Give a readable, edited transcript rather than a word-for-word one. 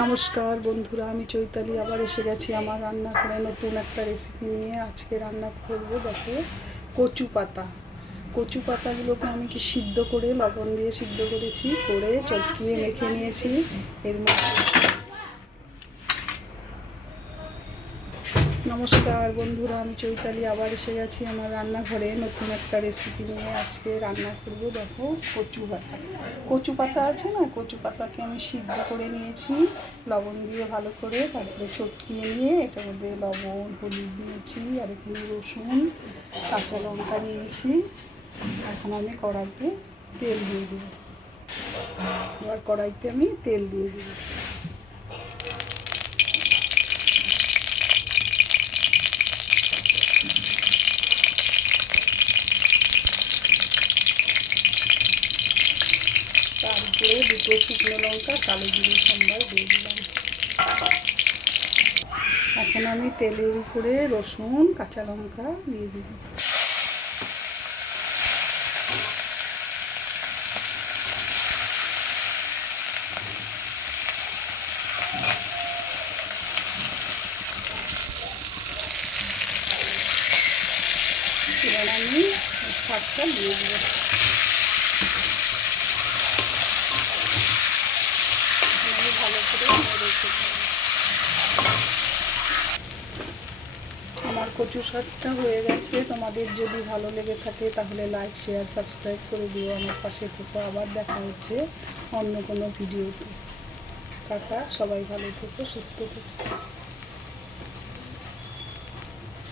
নমস্কার বন্ধুরা, আমি চৈতালি আবার এসে গেছি আমার রান্নাঘরে নতুন একটা রেসিপি নিয়ে। আজকে রান্না করবো, দেখো, কচু পাতা। কচু পাতাগুলোকে আমি সিদ্ধ করে লবণ দিয়ে সিদ্ধ করেছি, করে চটকিয়ে মেখে নিয়েছি। এর মধ্যে নমস্কার বন্ধুরা, আমি চৈতালি আবার এসে গেছি আমার রান্নাঘরে নতুন একটা রেসিপি নিয়ে। আজকে রান্না করব, দেখো, কচু পাতা। কচু পাতা আছে না, কচু পাতাকে আমি সিদ্ধ করে নিয়েছি লবণ দিয়ে ভালো করে, তারপরে চটকিয়ে নিয়ে এটার মধ্যে লবণ হলুদ দিয়েছি, আর এখানে রসুন কাঁচা লঙ্কা নিয়েছি। এখন আমি কড়াইতে তেল দিয়ে দেবো। এবার কড়াইতে আমি তেল দিয়ে দেবো। তারপরে দুটো শুকনো লঙ্কা কালো জিরে সম্বার দিয়ে দিলাম। এখন আমি তেলের উপরে রসুন কাঁচা লঙ্কা দিয়ে দিব। এবার আমি শাকটা দিয়ে দেবো। ভালো করে আমার কচু শাকটা হয়ে গেছে। তোমাদের যদি ভালো লেগে থাকে তাহলে লাইক শেয়ার সাবস্ক্রাইব করে দিও, আমার পাশে থেকো। আবার দেখা হচ্ছে অন্য কোনো ভিডিওতে। টাটা, সবাই ভালো থেকো, সুস্থ থেকো।